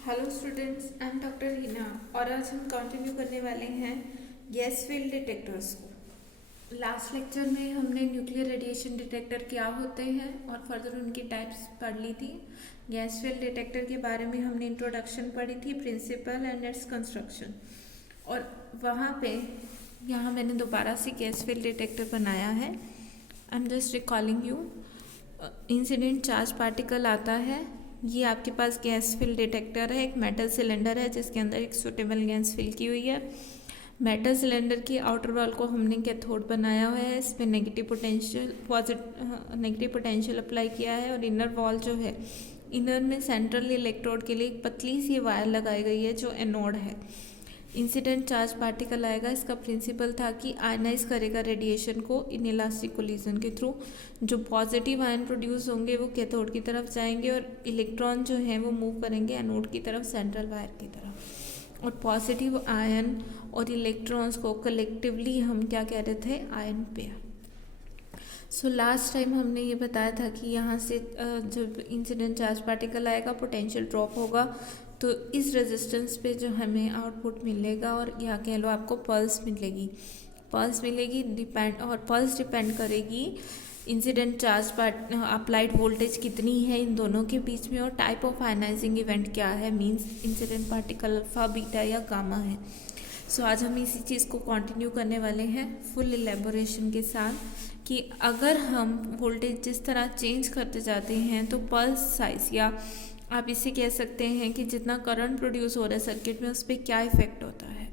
Hello students, I am doctor Hina और आज हम कंटिन्यू करने वाले हैं गैस फील्ड डिटेक्टर्स को। लास्ट लेक्चर में हमने न्यूक्लियर रेडिएशन डिटेक्टर क्या होते हैं और फर्दर उनकी टाइप्स पढ़ ली थी। गैस फील्ड डिटेक्टर के बारे में हमने इंट्रोडक्शन पढ़ी थी, प्रिंसिपल एंड इट्स कंस्ट्रक्शन। और वहाँ पे यहाँ मैंने दोबारा से गैस फील्ड डिटेक्टर बनाया है। I am just recalling you. Incident charge particle आता है, ये आपके पास गैस फिल डिटेक्टर है। एक मेटल सिलेंडर है जिसके अंदर एक सुटेबल गैस फिल की हुई है। मेटल सिलेंडर की आउटर वॉल को हमने कैथोड बनाया हुआ है, इस पर नेगेटिव पोटेंशियल अप्लाई किया है। और इनर वॉल जो है, इनर में सेंट्रल इलेक्ट्रोड के लिए एक पतली सी वायर लगाई गई है जो एनोड है। इंसिडेंट चार्ज पार्टिकल आएगा, इसका प्रिंसिपल था कि आयनाइज करेगा रेडिएशन को इन इलास्टिक कोलिजन के थ्रू। जो पॉजिटिव आयन प्रोड्यूस होंगे वो कैथोड की तरफ जाएंगे और इलेक्ट्रॉन जो हैं वो मूव करेंगे एनोड की तरफ, सेंट्रल वायर की तरफ। और पॉजिटिव आयन और इलेक्ट्रॉन्स को कलेक्टिवली हम क्या कह रहे थे, ion pair. So last time हमने ये बताया था कि यहाँ से जब इंसिडेंट चार्ज पार्टिकल आएगा पोटेंशियल ड्रॉप होगा, तो इस रेजिस्टेंस पे जो हमें आउटपुट मिलेगा और या कह लो आपको पल्स मिलेगी पल्स डिपेंड करेगी इंसिडेंट चार्ज अप्लाइड वोल्टेज कितनी है इन दोनों के बीच में, और टाइप ऑफ आयनाइजिंग इवेंट क्या है, means incident particle alpha, beta या गामा है। सो आज हम इसी चीज़ को कंटिन्यू करने वाले हैं फुल इलेबोरेशन के साथ कि अगर हम वोल्टेज जिस तरह चेंज करते जाते हैं तो पल्स साइज, या आप इसे कह सकते हैं कि जितना करंट प्रोड्यूस हो रहा है सर्किट में उस पर क्या इफेक्ट होता है।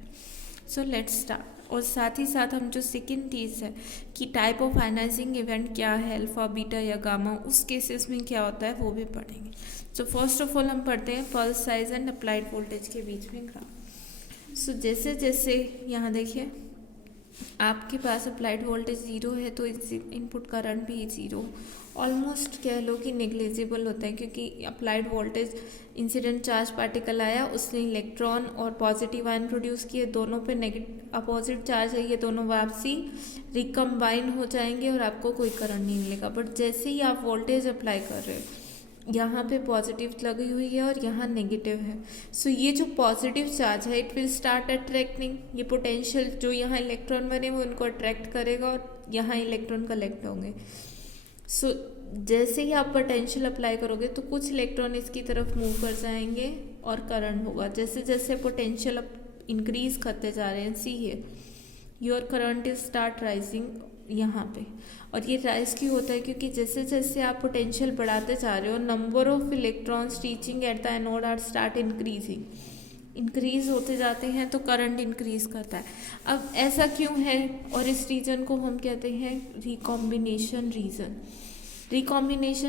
So let's start. और साथ ही साथ हम जो सेकेंड चीज़ है कि टाइप ऑफ आयनाइजिंग इवेंट क्या है, अल्फा, बीटा या गामा, उस केसेस में क्या होता है वो भी पढ़ेंगे। सो फर्स्ट ऑफ ऑल हम पढ़ते हैं pulse size and applied voltage के बीच में ग्राफ। सो जैसे जैसे यहाँ देखिए आपके पास अप्लाइड वोल्टेज ज़ीरो है तो इनपुट करंट भी ज़ीरो, ऑलमोस्ट कह लो कि नेग्लिजिबल होता है, क्योंकि applied voltage incident charge particle आया, उसने इलेक्ट्रॉन और पॉजिटिव आयन प्रोड्यूस किए, दोनों पे नेगेटिव अपोजिट चार्ज है, ये दोनों वापसी रिकम्बाइन हो जाएंगे और आपको कोई करंट नहीं मिलेगा। बट जैसे ही आप वोल्टेज अप्लाई कर रहे हो, यहाँ पे पॉजिटिव लगी हुई है और यहाँ नेगेटिव है, सो ये जो पॉजिटिव चार्ज है इट विल स्टार्ट अट्रैक्टिंग, ये पोटेंशियल जो यहाँ इलेक्ट्रॉन बने वो उनको अट्रैक्ट करेगा और यहाँ इलेक्ट्रॉन कलेक्ट होंगे। सो जैसे ही आप पोटेंशियल अप्लाई करोगे तो कुछ इलेक्ट्रॉन इसकी तरफ मूव कर जाएंगे और करंट होगा। जैसे जैसे पोटेंशियल इंक्रीज करते जा रहे हैं, सी है your current is start rising यहाँ पे। और ये राइज क्यों होता है, क्योंकि जैसे जैसे आप पोटेंशियल बढ़ाते जा रहे हो number of electrons reaching at the anode are start increase होते जाते हैं, तो करंट इंक्रीज करता है। अब ऐसा क्यों है, और इस रीजन को हम कहते हैं रिकॉम्बिनेशन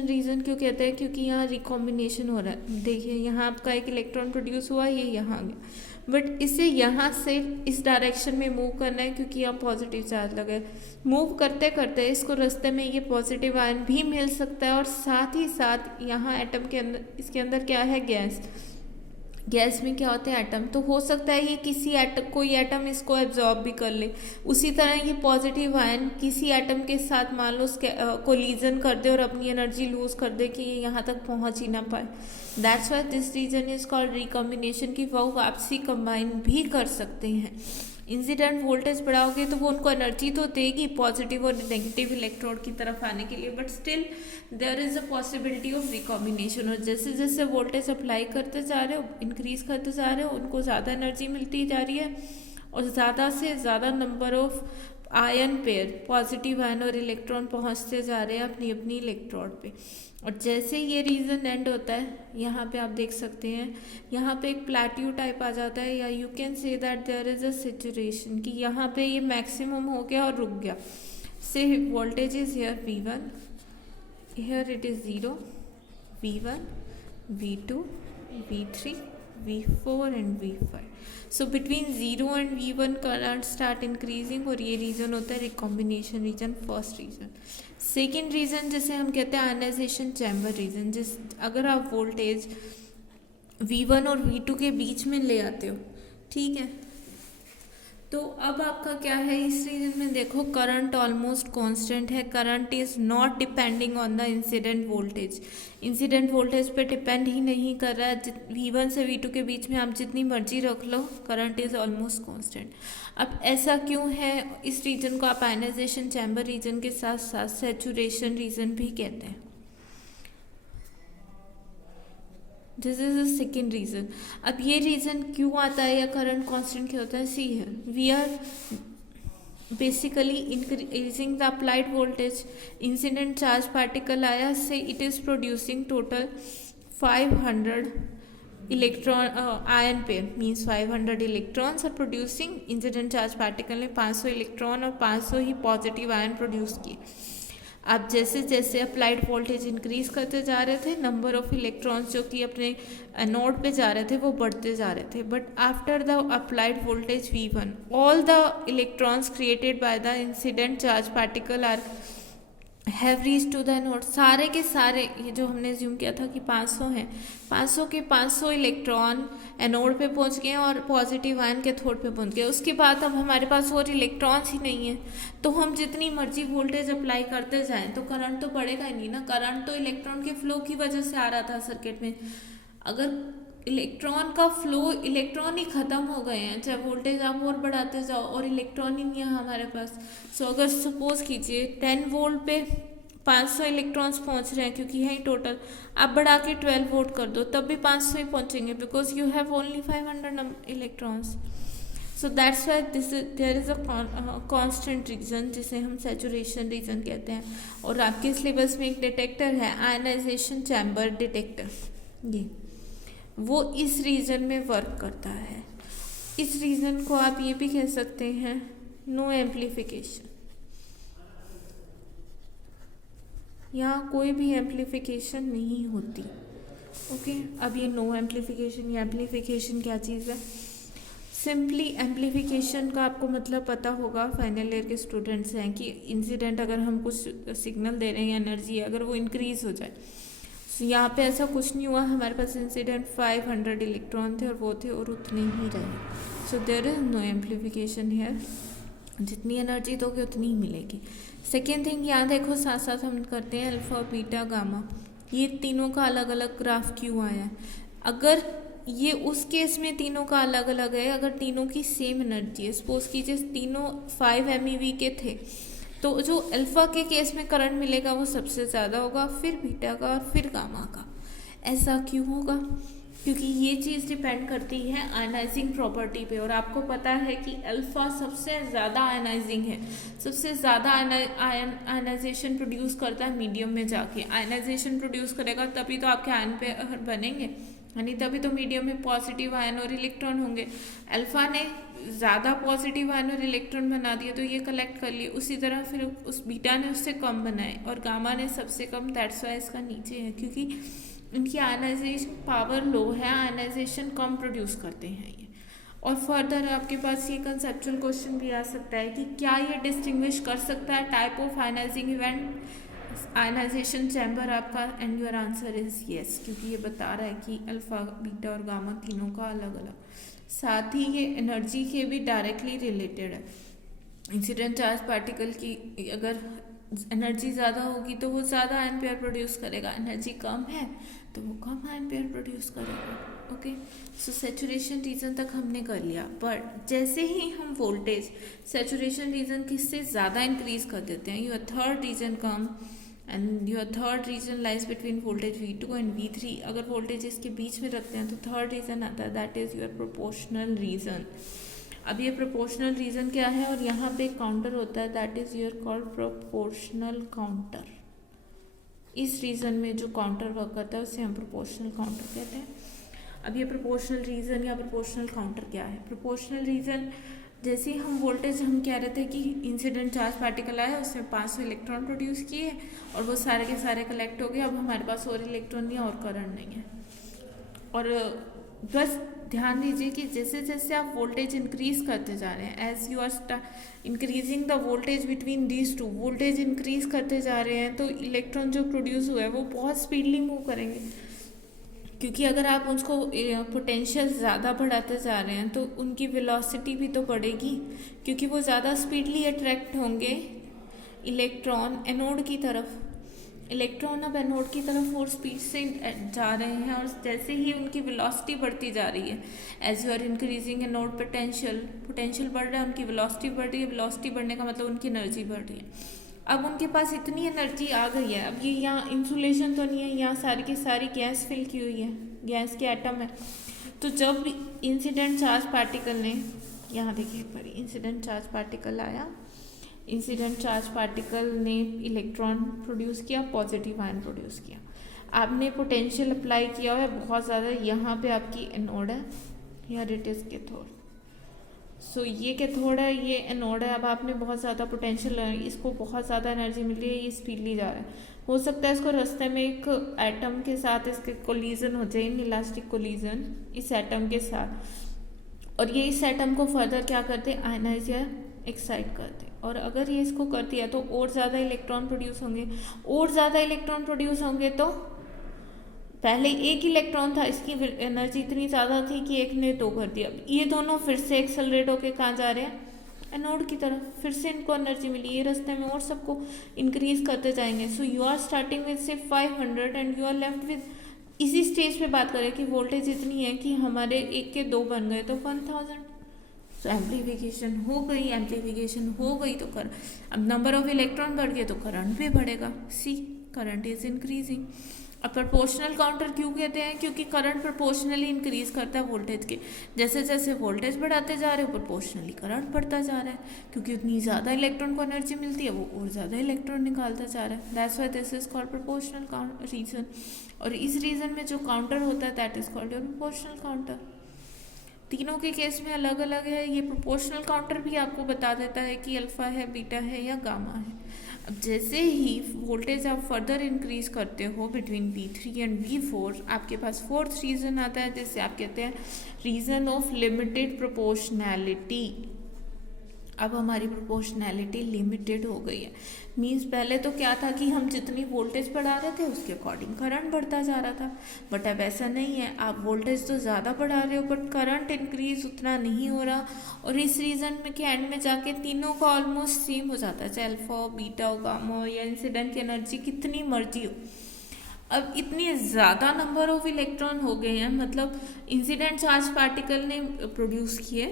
रीजन क्यों कहते हैं, क्योंकि यहाँ रिकॉम्बिनेशन हो रहा है। देखिए यहाँ आपका एक इलेक्ट्रॉन प्रोड्यूस हुआ, ये यहाँ गया, बट इसे यहाँ से इस डायरेक्शन में मूव करना है क्योंकि यहाँ पॉजिटिव चार्ज लगे। मूव करते करते इसको रास्ते में ये पॉजिटिव आयन भी मिल सकता है, और साथ ही साथ यहाँ एटम के अंदर, इसके अंदर क्या है, गैस में क्या होते हैं, एटम, तो हो सकता है ये किसी कोई एटम इसको एब्जॉर्ब भी कर ले। उसी तरह ये पॉजिटिव आयन किसी एटम के साथ मान लो कोलिजन कर दे और अपनी एनर्जी लूज कर दे कि ये यहाँ तक पहुँच ही ना पाए। That's why this region is called recombination, की वो वापसी कंबाइन भी कर सकते हैं। इंसिडेंट वोल्टेज बढ़ाओगे तो वो उनको एनर्जी तो देगी पॉजिटिव और नेगेटिव इलेक्ट्रोड की तरफ आने के लिए, but still there is a possibility of recombination. और जैसे जैसे वोल्टेज अप्लाई करते जा रहे हो, इंक्रीज करते जा रहे हो, उनको ज़्यादा एनर्जी मिलती जा रही है और ज़्यादा से ज़्यादा number of ion pair, positive ion और इलेक्ट्रॉन पहुंचते जा रहे हैं अपनी अपनी इलेक्ट्रोड पे। और जैसे ये रीजन एंड होता है, यहाँ पे आप देख सकते हैं यहाँ पे एक प्लेट्यू टाइप आ जाता है, या you can say that there is a saturation, कि यहाँ पे ये मैक्सिमम हो गया और रुक गया। से voltage is here V1, here it is 0, V1, V2, V3, V4 and V5. So between 0 and V1 current start increasing, और ये रीजन होता है recombination region, first region. Second region जिसे हम कहते हैं आयनाइजेशन चैम्बर रीजन, अगर आप वोल्टेज V1 और V2 के बीच में ले आते हो, ठीक है, तो अब आपका क्या है इस रीजन में, देखो करंट ऑलमोस्ट कांस्टेंट है, current is not depending on the incident voltage, incident voltage पे डिपेंड ही नहीं कर रहा है। V1 से V2 के बीच में आप जितनी मर्जी रख लो, करंट इज ऑलमोस्ट कांस्टेंट। अब ऐसा क्यों है, इस रीजन को आप आयनाइजेशन चैम्बर रीजन के साथ साथ सैचुरेशन रीजन भी कहते हैं। This is the second region. अब ये रीजन क्यों आता है या करंट कांस्टेंट क्यों होता है, सी है we are basically increasing the applied voltage, incident charge particle आया say it is producing total 500 electron ion pair, means 500 electrons are producing, incident charge particle ने 500 इलेक्ट्रॉन और 500 ही पॉजिटिव आयन प्रोड्यूस किए। आप जैसे जैसे अप्लाइड वोल्टेज इंक्रीज करते जा रहे थे, नंबर ऑफ इलेक्ट्रॉन्स जो कि अपने एनोड पे जा रहे थे वो बढ़ते जा रहे थे। But after the applied voltage V1 all the electrons created by the incident charge particle are have reach to the anode, सारे के सारे, ये जो हमने ज्यूम किया था कि 500 हैं, 500 के 500 इलेक्ट्रॉन एनोड पे पहुंच गए और पॉजिटिव आयन कैथोड पे पहुंच गए। उसके बाद अब हमारे पास और इलेक्ट्रॉन्स ही नहीं है, तो हम जितनी मर्जी वोल्टेज अप्लाई करते जाएं तो करंट तो बढ़ेगा ही नहीं ना। करंट तो इलेक्ट्रॉन के फ्लो की वजह से आ रहा था सर्किट में। अगर इलेक्ट्रॉन का फ्लो, इलेक्ट्रॉन ही ख़त्म हो गए हैं, चाहे वोल्टेज आप और बढ़ाते जाओ और इलेक्ट्रॉन ही नहीं है हमारे पास। सो अगर सपोज कीजिए 10 वोल्ट पे 500 इलेक्ट्रॉन्स पहुंच रहे हैं, क्योंकि है ही टोटल, आप बढ़ा के 12 वोल्ट कर दो तब भी 500 ही पहुंचेंगे, because you have only 500 electrons. So that's why there is a constant region जिसे हम सैचुरेशन रीजन कहते हैं। और आपके सिलेबस में एक डिटेक्टर है, आयनाइजेशन चैम्बर डिटेक्टर, ये वो इस रीजन में वर्क करता है। इस रीजन को आप ये भी कह सकते हैं नो एम्प्लीफिकेशन, यहाँ कोई भी एम्प्लीफिकेशन नहीं होती। ओके, अब ये नो एम्प्लीफिकेशन या एम्प्लीफिकेशन क्या चीज़ है, सिंपली एम्प्लीफिकेशन का आपको मतलब पता होगा, फाइनल ईयर के स्टूडेंट्स हैं, कि इंसिडेंट अगर हम कुछ सिग्नल दे रहे हैं या एनर्जी है अगर वो इंक्रीज हो जाए। तो यहाँ पे ऐसा कुछ नहीं हुआ, हमारे पास इंसिडेंट 500 इलेक्ट्रॉन थे और वो थे और उतने ही रहे। So there is no amplification here, जितनी एनर्जी दोगे उतनी ही मिलेगी। सेकेंड थिंग, यहाँ देखो साथ साथ हम करते हैं अल्फा बीटा गामा, ये तीनों का अलग अलग ग्राफ क्यों आया है। अगर ये उस केस में तीनों का अलग अलग है, अगर तीनों की सेम एनर्जी है, सपोज कीजिए तीनों 5 MeV के थे, तो जो अल्फा के केस में करंट मिलेगा वो सबसे ज़्यादा होगा, फिर बीटा का और फिर गामा का। ऐसा क्यों होगा, क्योंकि ये चीज़ डिपेंड करती है आयनाइजिंग प्रॉपर्टी पे, और आपको पता है कि अल्फा सबसे ज़्यादा आयनाइजिंग है, सबसे ज़्यादा आयनाइजेशन प्रोड्यूस करता है मीडियम में जाके। आयनाइजेशन प्रोड्यूस करेगा तभी तो आपके आयन पे बनेंगे, यानी तभी तो मीडियम में पॉजिटिव आयन और इलेक्ट्रॉन होंगे। अल्फा ने ज़्यादा पॉजिटिव आयन और इलेक्ट्रॉन बना दिया तो ये कलेक्ट कर लिए, उसी तरह फिर उस बीटा ने उससे कम बनाए और गामा ने सबसे कम, दैट्स वाई इसका नीचे है, क्योंकि इनकी आयनाइजेशन पावर लो है, आयनाइजेशन कम प्रोड्यूस करते हैं ये। और फर्दर आपके पास ये कंसेप्चुअल क्वेश्चन भी आ सकता है कि क्या ये डिस्टिंग्विश कर सकता है type of ionizing event, ionization chamber आपका, and your answer is yes, क्योंकि ये बता रहा है कि अल्फा बीटा और गामा तीनों का अलग अलग। साथ ही ये एनर्जी के भी डायरेक्टली रिलेटेड है। इंसिडेंट चार्ज पार्टिकल की अगर एनर्जी ज़्यादा होगी तो वो ज़्यादा आयन पेयर प्रोड्यूस करेगा, एनर्जी कम है तो वो कम आयन पेयर प्रोड्यूस करेगा। ओके, सो सैचुरेशन रीजन तक हमने कर लिया, बट जैसे ही हम वोल्टेज सैचुरेशन रीजन किससे ज़्यादा इंक्रीज कर देते हैं, your third region come, and your third region lies between voltage V2 and V3। अगर वोल्टेज इसके बीच में रखते हैं तो थर्ड रीजन आता है, that is your proportional region. अब ये प्रोपोर्शनल रीजन क्या है, और यहाँ पे काउंटर होता है, that is your called proportional counter. इस रीजन में जो काउंटर वर्क करता है उसे हम प्रोपोर्शनल काउंटर कहते हैं। अब ये प्रोपोर्शनल रीजन या प्रोपोर्शनल काउंटर क्या है, प्रोपोर्शनल रीजन जैसे ही हम वोल्टेज हम कह रहे थे कि इंसिडेंट चार्ज पार्टिकल आया, उसने 500 इलेक्ट्रॉन प्रोड्यूस किए और वो सारे के सारे कलेक्ट हो गए, अब हमारे पास और इलेक्ट्रॉन नहीं है और करंट नहीं है। और बस ध्यान दीजिए कि जैसे जैसे आप वोल्टेज इंक्रीज करते जा रहे हैं, as you are increasing the voltage between these two, voltage increase करते जा रहे हैं तो इलेक्ट्रॉन जो प्रोड्यूस हुआ है वो बहुत स्पीडली मूव करेंगे। क्योंकि अगर आप उसको पोटेंशियल ज़्यादा बढ़ाते जा रहे हैं तो उनकी वेलोसिटी भी तो बढ़ेगी, क्योंकि वो ज़्यादा स्पीडली अट्रैक्ट होंगे इलेक्ट्रॉन एनोड की तरफ। इलेक्ट्रॉन अब एनोड की तरफ और स्पीड से जा रहे हैं, और जैसे ही उनकी वेलोसिटी बढ़ती जा रही है, as you are increasing anode potential, potential बढ़ रहा है, उनकी वेलोसिटी बढ़ रही है, वेलोसिटी बढ़ने का मतलब उनकी एनर्जी बढ़ रही है। अब उनके पास इतनी एनर्जी आ गई है, अब ये यहाँ इंसुलेशन तो नहीं है, यहाँ सारी की सारी गैस फिल की हुई है, गैस के एटम है। तो जब इंसिडेंट चार्ज पार्टिकल ने, यहाँ देखिए एक बार इंसिडेंट चार्ज पार्टिकल आया, इंसिडेंट चार्ज पार्टिकल ने इलेक्ट्रॉन प्रोड्यूस किया, पॉजिटिव आयन प्रोड्यूस किया। आपने पोटेंशियल अप्लाई किया है बहुत ज़्यादा, यहाँ पे आपकी एनोड है, हियर इट इज़ कैथोड। सो ये कैथोड है, ये एनोड है। अब आपने बहुत ज़्यादा पोटेंशियल, इसको बहुत ज़्यादा एनर्जी मिल रही है, ये स्पीडली जा रहा है। हो सकता है इसको रास्ते में एक एटम के साथ इसके कोलिजन हो जाए, इलास्टिक कोलिजन इस एटम के साथ, और ये इस एटम को फर्दर क्या करते हैं, आयनाइज या एक्साइट करते हैं। और अगर ये इसको करती है तो और ज़्यादा इलेक्ट्रॉन प्रोड्यूस होंगे, और ज़्यादा इलेक्ट्रॉन प्रोड्यूस होंगे तो पहले एक इलेक्ट्रॉन था, इसकी एनर्जी इतनी ज़्यादा थी कि एक ने दो कर दिया। ये दोनों फिर से एक्सेलरेट होके कहाँ जा रहे हैं, एनोड की तरफ, फिर से इनको एनर्जी मिली, ये रास्ते में और सबको इंक्रीज करते जाएंगे। So you are starting with say 500 and you are left with, इसी स्टेज पे बात करें कि वोल्टेज इतनी है कि हमारे एक के दो बन गए तो 1000। तो एम्प्लीफिकेशन हो गई, एम्प्लीफिकेशन हो गई तो कर, अब नंबर ऑफ इलेक्ट्रॉन बढ़ गए तो करंट भी बढ़ेगा। सी, करंट इज इंक्रीजिंग। अब प्रोपोर्शनल काउंटर क्यों कहते हैं, क्योंकि करंट प्रोपोर्शनली इंक्रीज करता है वोल्टेज के, जैसे जैसे वोल्टेज बढ़ाते जा रहे हो प्रोपोर्शनली करंट बढ़ता जा रहा है, क्योंकि उतनी ज़्यादा इलेक्ट्रॉन को एनर्जी मिलती है, वो और ज़्यादा इलेक्ट्रॉन निकालता जा रहा है। That's why this is called proportional region. और इस रीजन में जो काउंटर होता है that is called your proportional counter. तीनों के केस में अलग अलग है। ये प्रोपोर्शनल काउंटर भी आपको बता देता है कि अल्फा है, बीटा है या गामा है। अब जैसे ही वोल्टेज आप फर्दर इंक्रीज करते हो बिटवीन V3 एंड V4, आपके पास फोर्थ रीजन आता है जिससे आप कहते हैं रीजन ऑफ लिमिटेड प्रोपोर्शनैलिटी। अब हमारी प्रोपोर्शनैलिटी लिमिटेड हो गई है। मीन्स पहले तो क्या था कि हम जितनी वोल्टेज बढ़ा रहे थे उसके अकॉर्डिंग करंट बढ़ता जा रहा था, बट अब ऐसा नहीं है। आप वोल्टेज तो ज़्यादा बढ़ा रहे हो बट करंट इंक्रीज उतना नहीं हो रहा, और इस रीजन में के एंड में जाके तीनों का ऑलमोस्ट सेम हो जाता है, चाहे अल्फा बीटा गामा या इंसिडेंट की एनर्जी कितनी मर्जी हो। अब इतनी ज़्यादा नंबर ऑफ इलेक्ट्रॉन हो गए हैं, मतलब इंसिडेंट चार्ज पार्टिकल ने प्रोड्यूस किए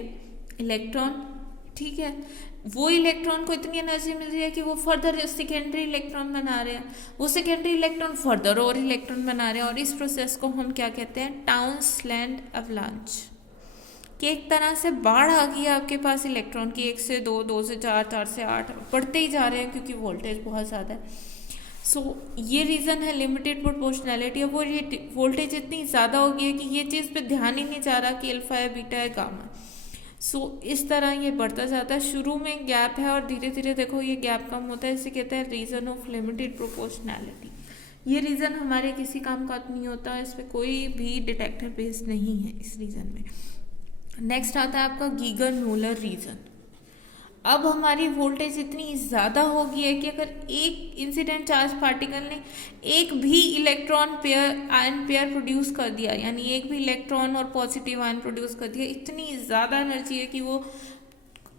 इलेक्ट्रॉन, ठीक है, वो इलेक्ट्रॉन को इतनी एनर्जी मिल रही है कि वो फर्दर सेकेंडरी इलेक्ट्रॉन बना रहे हैं, वो सेकेंडरी इलेक्ट्रॉन फर्दर और इलेक्ट्रॉन बना रहे हैं, और इस प्रोसेस को हम क्या कहते हैं, टाउन्सलैंड अवलांच। कि एक तरह से बाढ़ आ गई है आपके पास इलेक्ट्रॉन की, 1 से 2, 2 से 4, 4 से 8 बढ़ते ही जा रहे हैं क्योंकि वोल्टेज बहुत ज़्यादा है। सो ये रीज़न है लिमिटेड प्रोपोर्शनैलिटी। अब वो वोल्टेज इतनी ज़्यादा हो गई है कि ये चीज़ पे ध्यान ही नहीं जा रहा कि अल्फा है, बीटा है, गामा। सो इस तरह ये बढ़ता जाता है। शुरू में गैप है और धीरे धीरे देखो ये गैप कम होता है, इसे कहते हैं रीज़न ऑफ लिमिटेड प्रोपोर्शनैलिटी। ये रीज़न हमारे किसी काम का नहीं होता, इस पर कोई भी डिटेक्टर बेस्ड नहीं है इस रीज़न में। नेक्स्ट आता है आपका गीगर म्यूलर रीज़न। अब हमारी वोल्टेज इतनी ज़्यादा हो गई है कि अगर एक इंसिडेंट चार्ज पार्टिकल ने एक भी electron pair ion pair produce कर दिया, यानी एक भी इलेक्ट्रॉन और पॉजिटिव आयन प्रोड्यूस कर दिया, इतनी ज़्यादा एनर्जी है कि वो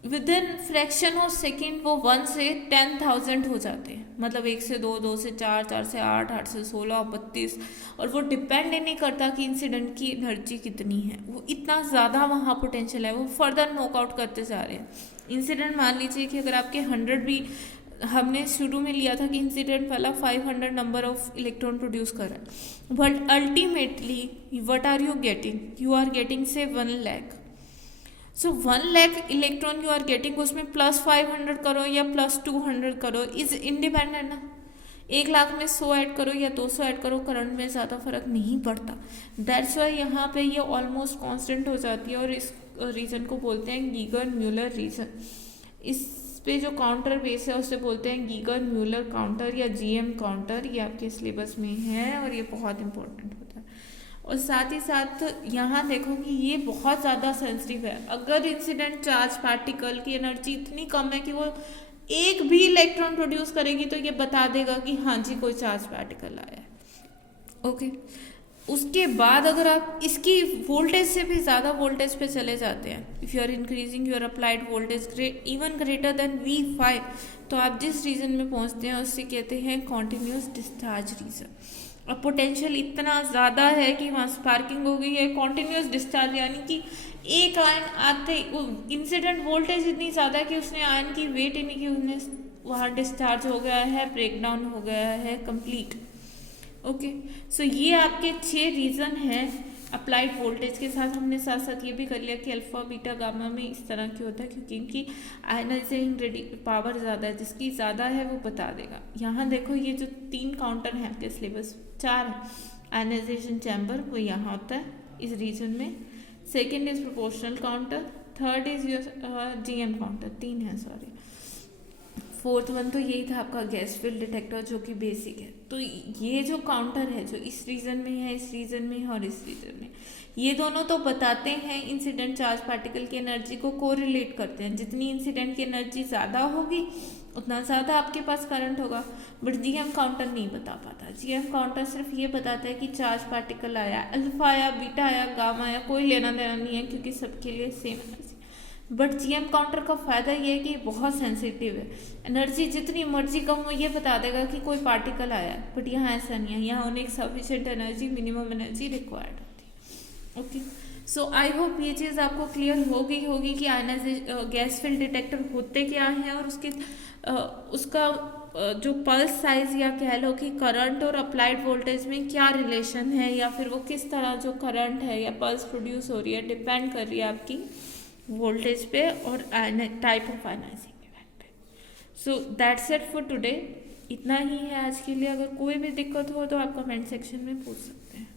with in fraction of second वो 1 से 10,000 हो जाते हैं। मतलब 1 से 2, 2 से 4, 4 से 8, 8 से 16, 32, और वो डिपेंड नहीं करता कि इंसिडेंट की एनर्जी कितनी है, वो इतना ज़्यादा वहाँ पोटेंशियल है, वो फर्दर नॉकआउट करते जा रहे हैं। इंसिडेंट मान लीजिए कि अगर आपके 100 भी, हमने शुरू में लिया था कि इंसिडेंट वाला 500 नंबर ऑफ इलेक्ट्रॉन प्रोड्यूस कर रहा है, but ultimately what are you getting, you are getting say 1 lakh. So 1 lakh electron you are getting, उसमें +500 करो या +200 करो, इज इंडिपेंडेंट ना। 1 लाख में 100 ऐड करो या 200 ऐड करो, करंट में ज़्यादा फर्क नहीं पड़ता। दैट्स वाई यहाँ पे ये ऑलमोस्ट कांस्टेंट हो जाती है, और इस रीजन को बोलते हैं गीगर म्यूलर रीजन। इस पे जो काउंटर बेस है उसे बोलते हैं गीगर म्यूलर काउंटर या GM काउंटर। ये आपके सिलेबस में है और ये बहुत इंपॉर्टेंट होता है। और साथ ही साथ यहाँ देखो कि ये बहुत ज़्यादा सेंसिटिव है। अगर इंसिडेंट चार्ज पार्टिकल की एनर्जी इतनी कम है कि वो एक भी इलेक्ट्रॉन प्रोड्यूस करेगी तो ये बता देगा कि हाँ जी कोई चार्ज पार्टिकल आया है। ओके, उसके बाद अगर आप इसकी वोल्टेज से भी ज़्यादा वोल्टेज पे चले जाते हैं, if you are increasing your applied voltage even greater than V5, तो आप जिस रीजन में पहुंचते हैं उससे कहते हैं कॉन्टिन्यूस डिस्चार्ज रीजन। अब पोटेंशियल इतना ज़्यादा है कि वहाँ स्पार्किंग हो गई है, कॉन्टिन्यूस डिस्चार्ज यानी कि एक आयन आते इंसिडेंट वोल्टेज इतनी ज़्यादा है कि उसने आयन की वेट ही नहीं की, उसने वहाँ डिस्चार्ज हो गया है, ब्रेकडाउन हो गया है कंप्लीट। ओके, सो ये आपके 6 रीज़न हैं अप्लाइड वोल्टेज के साथ। हमने साथ साथ ये भी कर लिया कि अल्फा बीटा गामा में इस तरह की होता है क्योंकि इनकी आयनाइजिंग पावर ज़्यादा है, जिसकी ज़्यादा है वो बता देगा। यहाँ देखो ये जो 3 काउंटर हैं आपके सिलेबस, 4 है। आयनाइजेशन चैम्बर वो यहाँ होता है इस रीजन में, second is proportional counter, third is your GM counter, 3 है सॉरी, फोर्थ वन तो यही था आपका गैस फील्ड डिटेक्टर जो कि बेसिक है। तो ये जो काउंटर है जो इस रीजन में है, इस रीजन में है और इस रीजन में, ये दोनों तो बताते हैं इंसिडेंट चार्ज पार्टिकल की एनर्जी को कोरिलेट करते हैं। जितनी इंसिडेंट की एनर्जी ज़्यादा होगी उतना ज़्यादा आपके पास करंट होगा, बट GM काउंटर नहीं बता पाता। GM काउंटर सिर्फ ये बताता है कि चार्ज पार्टिकल आया, अल्फा आया, बीटा आया, गामा आया, कोई लेना देना नहीं है क्योंकि सबके लिए same energy. But GM counter का फ़ायदा ये है कि बहुत सेंसिटिव है, एनर्जी जितनी मर्जी कम हो ये बता देगा कि कोई पार्टिकल आया है, बट यहाँ ऐसा नहीं है, यहाँ उन्हें sufficient energy, minimum energy required होती है। ओके, सो आई होप ये चीज़ आपको क्लियर हो गई होगी कि आयनाइजेशन गैस फील्ड डिटेक्टर होते क्या हैं और उसके उसका जो पल्स साइज या कह लो कि करंट और अप्लाइड वोल्टेज में क्या रिलेशन है, या फिर वो किस तरह जो करंट है या पल्स प्रोड्यूस हो रही है डिपेंड कर रही है आपकी वोल्टेज पे और टाइप ऑफ आयनाइजिंग इवेंट पे। So that's it for today, इतना ही है आज के लिए। अगर कोई भी दिक्कत हो तो आप कमेंट सेक्शन में पूछ सकते हैं।